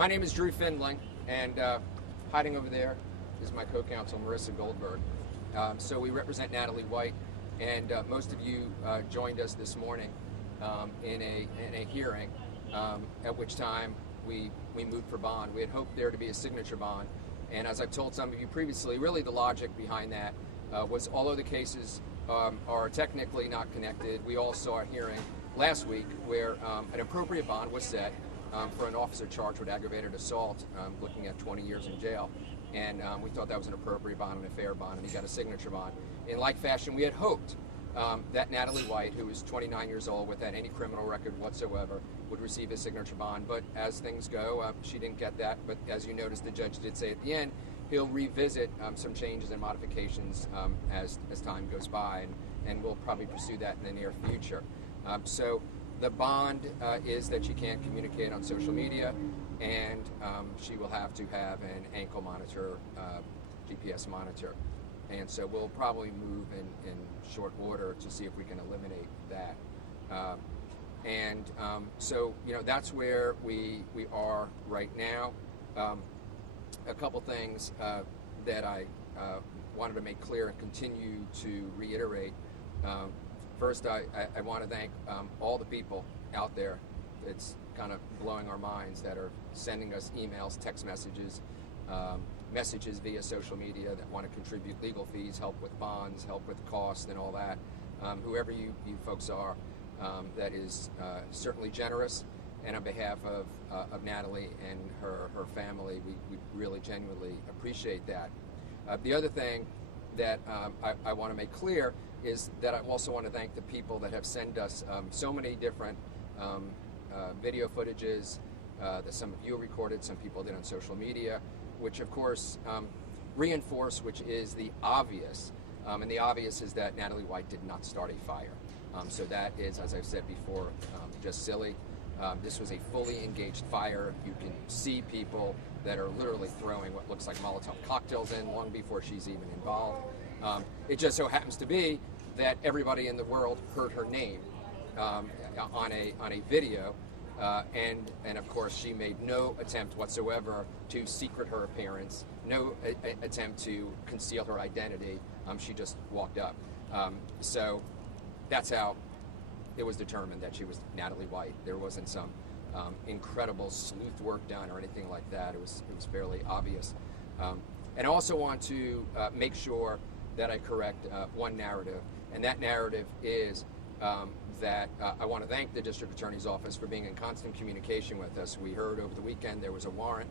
My name is Drew Findling, and hiding over there is my co-counsel, Marissa Goldberg. So we represent Natalie White, and most of you joined us this morning in a hearing, at which time we moved for bond. We had hoped there to be a signature bond, and as I've told some of you previously, really the logic behind that was, although the cases are technically not connected, we all saw a hearing last week where an appropriate bond was set for an officer charged with aggravated assault, looking at 20 years in jail. And we thought that was an appropriate bond and a fair bond, and he got a signature bond. In like fashion, we had hoped that Natalie White, who was 29 years old without any criminal record whatsoever, would receive a signature bond. But as things go, she didn't get that. But as you noticed, the judge did say at the end, he'll revisit some changes and modifications as time goes by, and we'll probably pursue that in the near future. So the bond is that she can't communicate on social media, and she will have to have an ankle monitor, GPS monitor. And so we'll probably move in short order to see if we can eliminate that. So, you know, that's where we are right now. A couple things that I wanted to make clear and continue to reiterate. First, I want to thank all the people out there. It's kind of blowing our minds that are sending us emails, text messages, messages via social media that want to contribute legal fees, help with bonds, help with costs and all that. Whoever you folks are, that is certainly generous. And on behalf of Natalie and her family, we really genuinely appreciate that. The other thing that I want to make clear is that I also want to thank the people that have sent us so many different video footages that some of you recorded, some people did on social media, which of course reinforce, which is the obvious. And the obvious is that Natalie White did not start a fire. So that is, as I've said before, just silly. This was a fully engaged fire. You can see people that are literally throwing what looks like Molotov cocktails in long before she's even involved. It just so happens to be that everybody in the world heard her name on a video, and of course she made no attempt whatsoever to secret her appearance, no attempt to conceal her identity. She just walked up. So that's how it was determined that she was Natalie White. There wasn't some incredible sleuth work done or anything like that. It was fairly obvious. And I also want to make sure that I correct one narrative, and that narrative is that I want to thank the District Attorney's Office for being in constant communication with us. We heard over the weekend there was a warrant.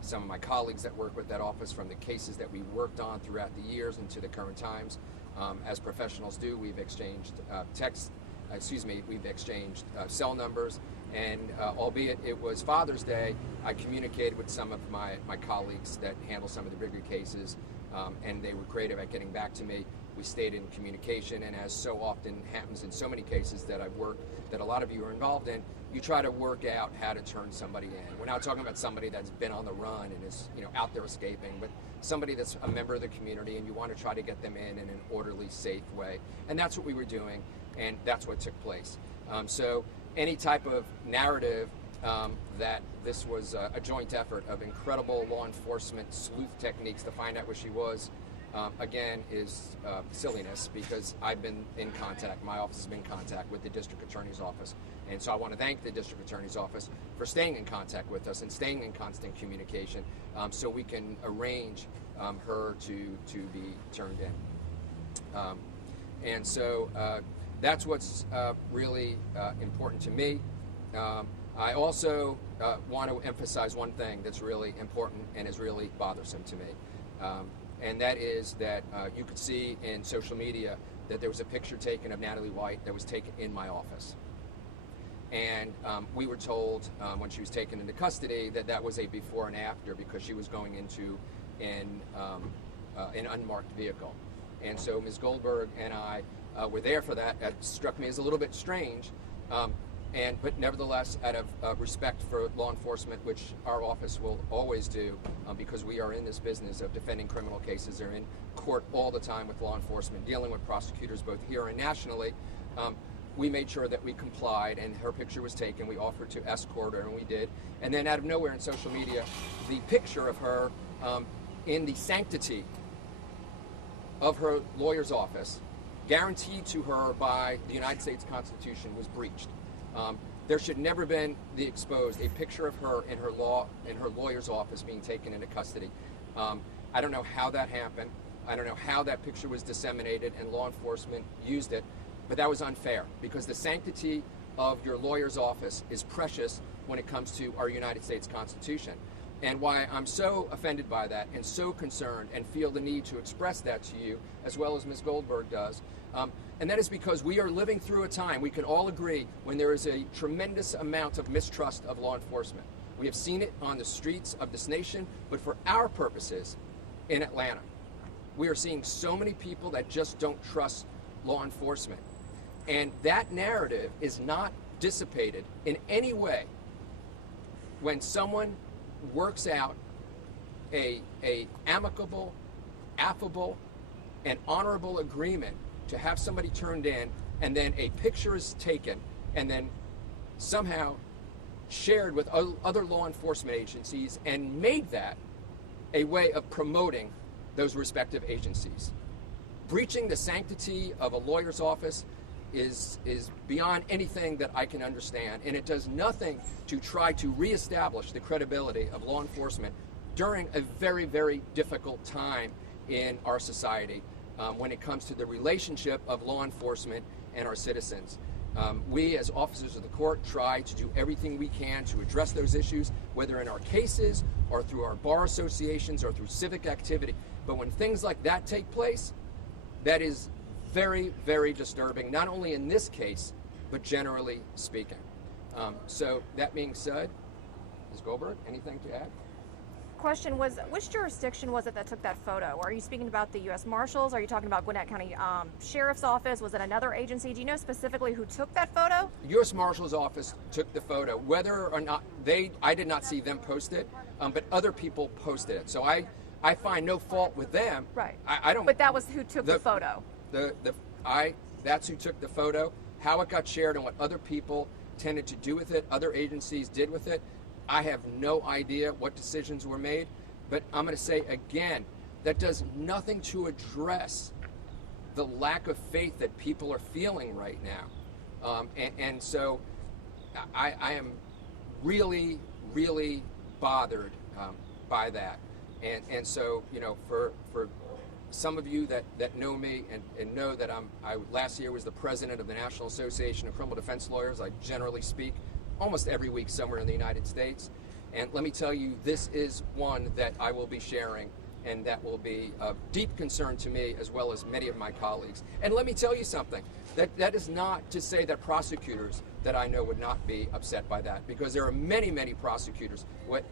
Some of my colleagues that work with that office, from the cases that we worked on throughout the years and to the current times, as professionals do, we've exchanged we've exchanged cell numbers, and albeit it was Father's Day, I communicated with some of my colleagues that handle some of the bigger cases, and they were great about getting back to me. We stayed in communication, and as so often happens in so many cases that I've worked, that a lot of you are involved in, you try to work out how to turn somebody in. We're not talking about somebody that's been on the run and is, you know, out there escaping, but somebody that's a member of the community, and you want to try to get them in an orderly, safe way. And that's what we were doing, and that's what took place. So any type of narrative that this was a joint effort of incredible law enforcement sleuth techniques to find out where she was, again, is silliness, because I've been in contact, my office has been in contact with the District Attorney's Office. And so I want to thank the District Attorney's Office for staying in contact with us and staying in constant communication, so we can arrange her to be turned in. And so that's what's really important to me. I also want to emphasize one thing that's really important and is really bothersome to me. And that is that you could see in social media that there was a picture taken of Natalie White that was taken in my office. And we were told when she was taken into custody that that was a before and after, because she was going into an unmarked vehicle. And so Ms. Goldberg and I were there for that. That struck me as a little bit strange. But nevertheless, out of respect for law enforcement, which our office will always do, because we are in this business of defending criminal cases, they're in court all the time with law enforcement, dealing with prosecutors both here and nationally, we made sure that we complied, and her picture was taken. We offered to escort her, and we did. And then out of nowhere in social media, the picture of her in the sanctity of her lawyer's office, guaranteed to her by the United States Constitution, was breached. There should never have been exposed a picture of her in her lawyer's office being taken into custody. I don't know how that happened. I don't know how that picture was disseminated and law enforcement used it, but that was unfair, because the sanctity of your lawyer's office is precious when it comes to our United States Constitution. And why I'm so offended by that and so concerned and feel the need to express that to you, as well as Ms. Goldberg does, and that is because we are living through a time, we can all agree, when there is a tremendous amount of mistrust of law enforcement. We have seen it on the streets of this nation, but for our purposes in Atlanta, we are seeing so many people that just don't trust law enforcement. And that narrative is not dissipated in any way when someone works out a amicable, affable, and honorable agreement to have somebody turned in, and then a picture is taken and then somehow shared with other law enforcement agencies and made that a way of promoting those respective agencies. Breaching the sanctity of a lawyer's office is beyond anything that I can understand, and it does nothing to try to reestablish the credibility of law enforcement during a very, very difficult time in our society when it comes to the relationship of law enforcement and our citizens. We, as officers of the court, try to do everything we can to address those issues, whether in our cases or through our bar associations or through civic activity. But when things like that take place, that is very, very disturbing, not only in this case, but generally speaking. So that being said, Ms. Goldberg, anything to add? Question was, which jurisdiction was it that took that photo? Are you speaking about the U.S. Marshals? Are you talking about Gwinnett County Sheriff's Office? Was it another agency? Do you know specifically who took that photo? U.S. Marshals Office took the photo. Whether or not I did not see them post it, but other people posted it. So I find no fault with them. Right. I don't. But that was who took the photo. That's who took the photo. How it got shared and what other people tended to do with it, other agencies did with it, I have no idea what decisions were made. But I'm going to say again, that does nothing to address the lack of faith that people are feeling right now. And so I am really, really bothered by that. And so, you know, for some of you that know me and know that I last year was the president of the National Association of Criminal Defense Lawyers. I generally speak almost every week somewhere in the United States. And let me tell you, this is one that I will be sharing and that will be of deep concern to me as well as many of my colleagues. And let me tell you something, that is not to say that prosecutors that I know would not be upset by that, because there are many, many prosecutors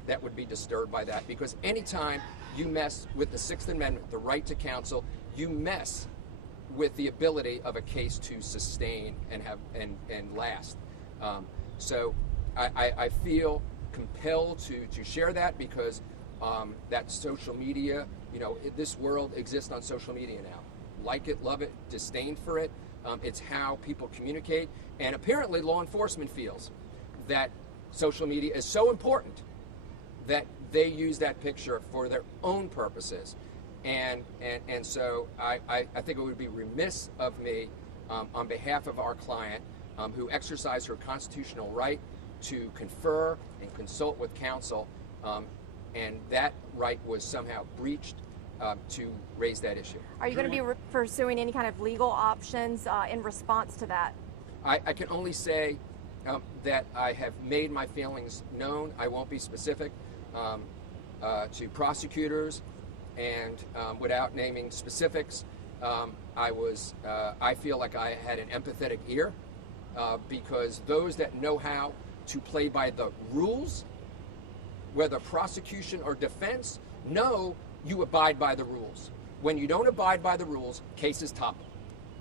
that would be disturbed by that, because anytime you mess with the Sixth Amendment, the right to counsel, you mess with the ability of a case to sustain and have and last. So I feel compelled to share that, because that social media, you know, this world exists on social media now. Like it, love it, disdain for it. It's how people communicate. And apparently law enforcement feels that social media is so important that they use that picture for their own purposes. And so I think it would be remiss of me on behalf of our client, who exercised her constitutional right to confer and consult with counsel, and that right was somehow breached, to raise that issue. Are you going to be pursuing any kind of legal options in response to that? I can only say that I have made my feelings known. I won't be specific to prosecutors, and without naming specifics, I feel like I had an empathetic ear, because those that know how to play by the rules, whether prosecution or defense, know you abide by the rules. When you don't abide by the rules, cases topple.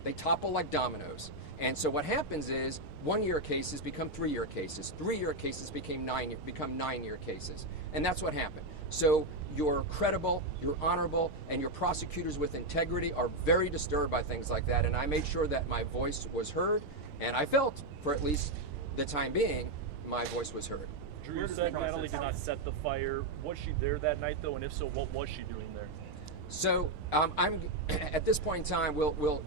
They topple like dominoes. And so what happens is 1-year cases become 3-year cases. 3-year cases become 9-year cases. And that's what happened. So you're credible, you're honorable, and your prosecutors with integrity are very disturbed by things like that. And I made sure that my voice was heard, And I felt, for at least the time being, my voice was heard. Drew, you said Natalie did not set the fire. Was she there that night, though? And if so, what was she doing there? So I'm at this point in time, we'll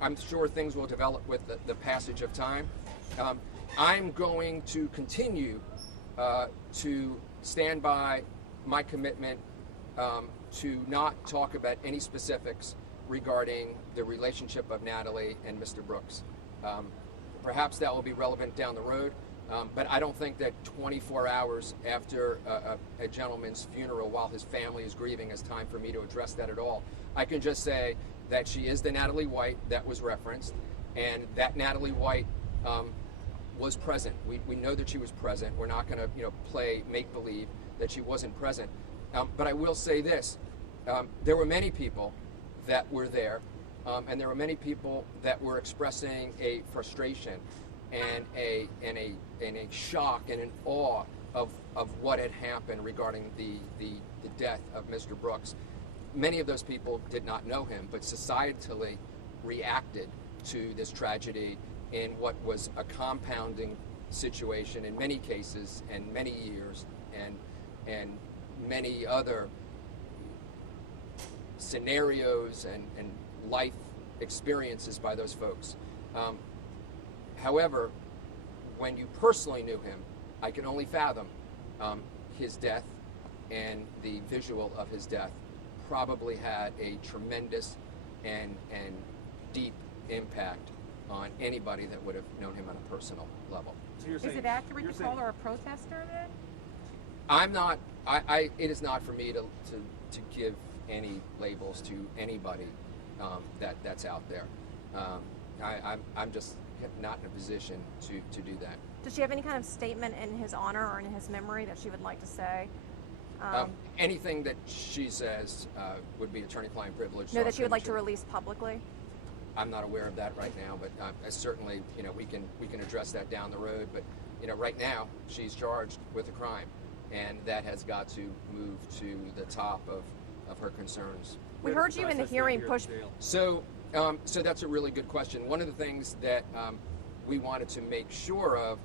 I'm sure things will develop with the passage of time. I'm going to continue to stand by my commitment to not talk about any specifics regarding the relationship of Natalie and Mr. Brooks. Perhaps that will be relevant down the road, but I don't think that 24 hours after a gentleman's funeral while his family is grieving is time for me to address that at all. I can just say that she is the Natalie White that was referenced, and that Natalie White was present. We know that she was present. We're not going to play make-believe that she wasn't present. But I will say this. There were many people that were there, and there were many people that were expressing a frustration and a shock and an awe of what had happened regarding the death of Mr. Brooks. Many of those people did not know him, but societally reacted to this tragedy in what was a compounding situation in many cases and many years and many other scenarios and life experiences by those folks. However, when you personally knew him, I can only fathom his death, and the visual of his death probably had a tremendous and deep impact on anybody that would have known him on a personal level. So is it accurate to call her a protester then? I'm not. It is not for me to give any labels to anybody that's out there. I'm just not in a position to do that. Does she have any kind of statement in his honor or in his memory that she would like to say? Anything that she says would be attorney-client privilege. No, that she would like to release publicly? I'm not aware of that right now, but certainly, we can address that down the road. But, right now, she's charged with a crime, and that has got to move to the top of her concerns. We heard you in the hearing push. So that's a really good question. One of the things that we wanted to make sure of,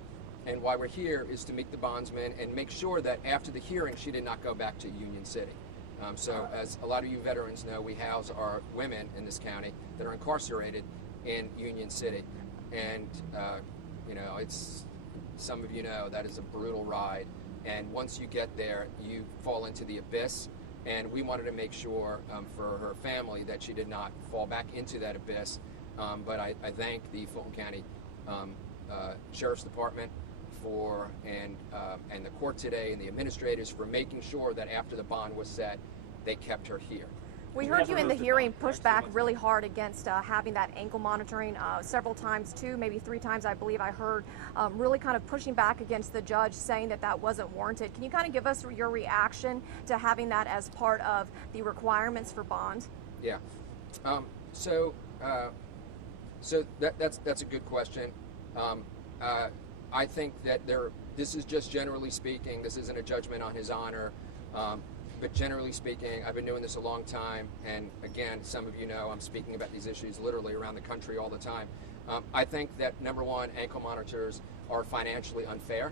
and why we're here, is to meet the bondsman and make sure that after the hearing, she did not go back to Union City. So as a lot of you veterans know, we house our women in this county that are incarcerated in Union City. And, it's, some of you know, that is a brutal ride. And once you get there, you fall into the abyss. And we wanted to make sure for her family that she did not fall back into that abyss. But I thank the Fulton County Sheriff's Department and the court today and the administrators for making sure that after the bond was set, they kept her here. We heard you in the hearing push back really hard against having that ankle monitoring several times, maybe 3 times, I believe I heard, really kind of pushing back against the judge, saying that wasn't warranted. Can you kind of give us your reaction to having that as part of the requirements for bond? Yeah. So that's a good question. I think that this is just generally speaking, this isn't a judgment on his honor, but generally speaking, I've been doing this a long time, and again, some of you know I'm speaking about these issues literally around the country all the time. I think that, number one, ankle monitors are financially unfair.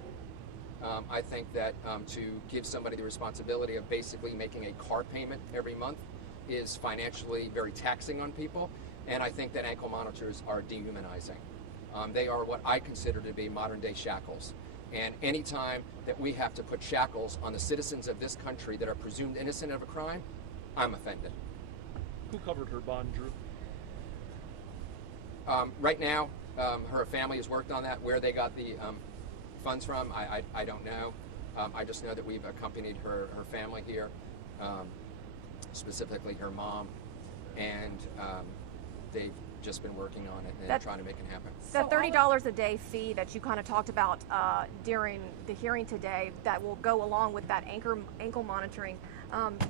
I think that to give somebody the responsibility of basically making a car payment every month is financially very taxing on people, and I think that ankle monitors are dehumanizing. They are what I consider to be modern-day shackles. And any time that we have to put shackles on the citizens of this country that are presumed innocent of a crime, I'm offended. Who covered her bond, Drew? Right now, her family has worked on that. Where they got the funds from, I don't know. I just know that we've accompanied her family here, specifically her mom, and they've just been working on it and trying to make it happen. That $30 a day fee that you kind of talked about during the hearing today that will go along with that ankle monitoring,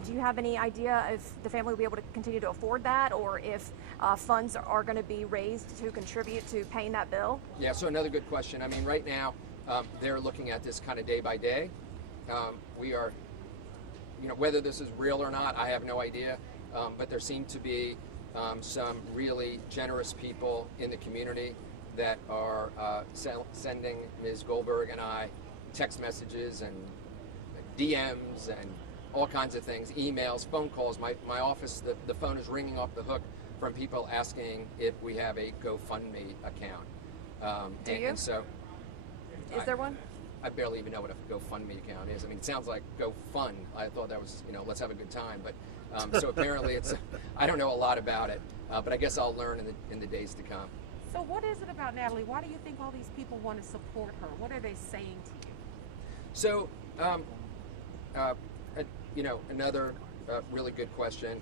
do you have any idea if the family will be able to continue to afford that, or if funds are going to be raised to contribute to paying that bill? Yeah, so another good question. I mean, right now, they're looking at this kind of day by day. We are, whether this is real or not, I have no idea, but there seem to be some really generous people in the community that are sending Ms. Goldberg and I text messages and DMs and all kinds of things, emails, phone calls. My office, the phone is ringing off the hook from people asking if we have a GoFundMe account. Do you? And so, Is there one? I barely even know what a GoFundMe account is. I mean, it sounds like Go Fun. I thought that was, let's have a good time. But so apparently it's, I don't know a lot about it, but I guess I'll learn in the days to come. So what is it about Natalie? Why do you think all these people want to support her? What are they saying to you? So, another really good question.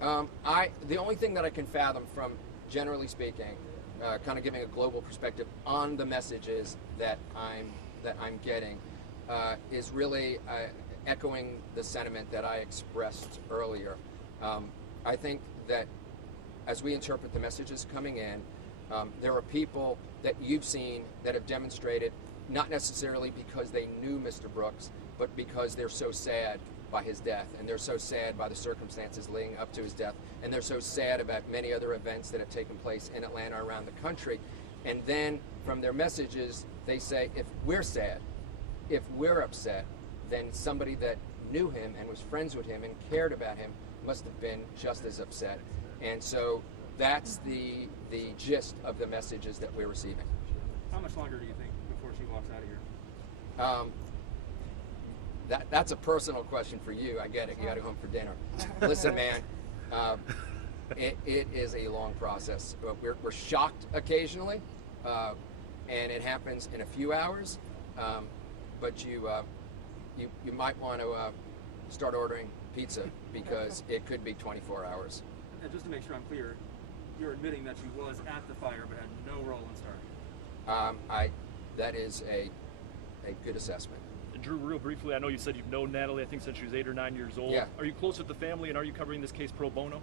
The only thing that I can fathom from, generally speaking, kind of giving a global perspective on the messages that I'm getting, is really echoing the sentiment that I expressed earlier. I think that as we interpret the messages coming in, there are people that you've seen that have demonstrated, not necessarily because they knew Mr. Brooks, but because they're so sad by his death, and they're so sad by the circumstances leading up to his death, and they're so sad about many other events that have taken place in Atlanta, around the country. And then from their messages, they say, if we're sad, if we're upset, then somebody that knew him and was friends with him and cared about him must have been just as upset. And so that's the gist of the messages that we're receiving. How much longer do you think before she walks out of here? That's a personal question for you. I get it. You got to go home for dinner. Listen, man, it is a long process. We're shocked occasionally, and it happens in a few hours. But you might want to start ordering pizza because it could be 24 hours. And just to make sure I'm clear, you're admitting that she was at the fire but had no role in starting. That is a good assessment. And Drew, real briefly, I know you said you've known Natalie, I think, since she was 8 or 9 years old. Yeah. Are you close with the family, and are you covering this case pro bono?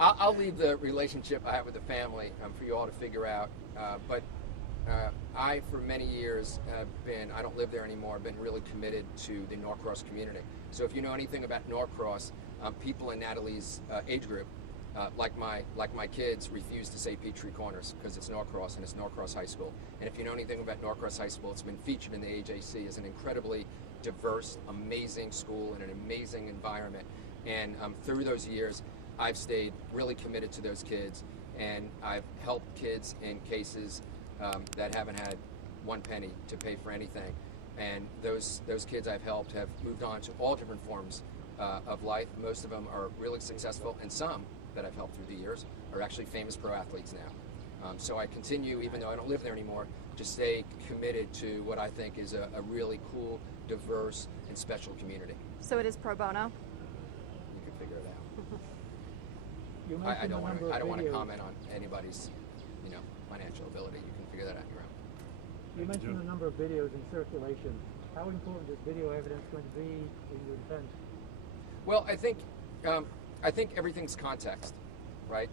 I'll leave the relationship I have with the family for you all to figure out. But I, for many years, have been, I don't live there anymore, been really committed to the Norcross community. So if you know anything about Norcross, people in Natalie's age group, like my kids, refuse to say Peachtree Corners because it's Norcross and it's Norcross High School. And if you know anything about Norcross High School, it's been featured in the AJC as an incredibly diverse, amazing school in an amazing environment. And through those years, I've stayed really committed to those kids, and I've helped kids in cases that haven't had one penny to pay for anything. And those kids I've helped have moved on to all different forms of life. Most of them are really successful, and some that I've helped through the years are actually famous pro athletes now. So I continue, even though I don't live there anymore, to stay committed to what I think is a really cool, diverse, and special community. So it is pro bono? You can figure it out. You I don't mentioned want a number of to videos. comment on anybody's financial ability. You can figure that out on your own. You mentioned a number of videos in circulation. How important is video evidence going to be in your defense? Well, I think everything's context, right?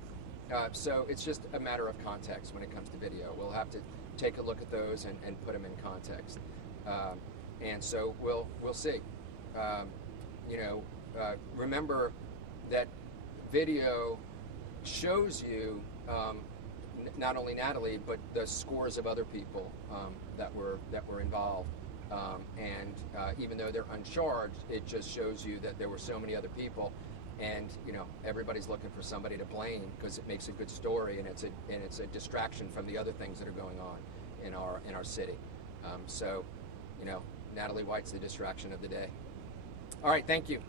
So it's just a matter of context when it comes to video. We'll have to take a look at those and put them in context. And so we'll see. Remember that video shows you not only Natalie, but the scores of other people that were involved. And even though they're uncharged, it just shows you that there were so many other people. And everybody's looking for somebody to blame because it makes a good story, and it's a distraction from the other things that are going on in our city. So Natalie White's the distraction of the day. All right, thank you.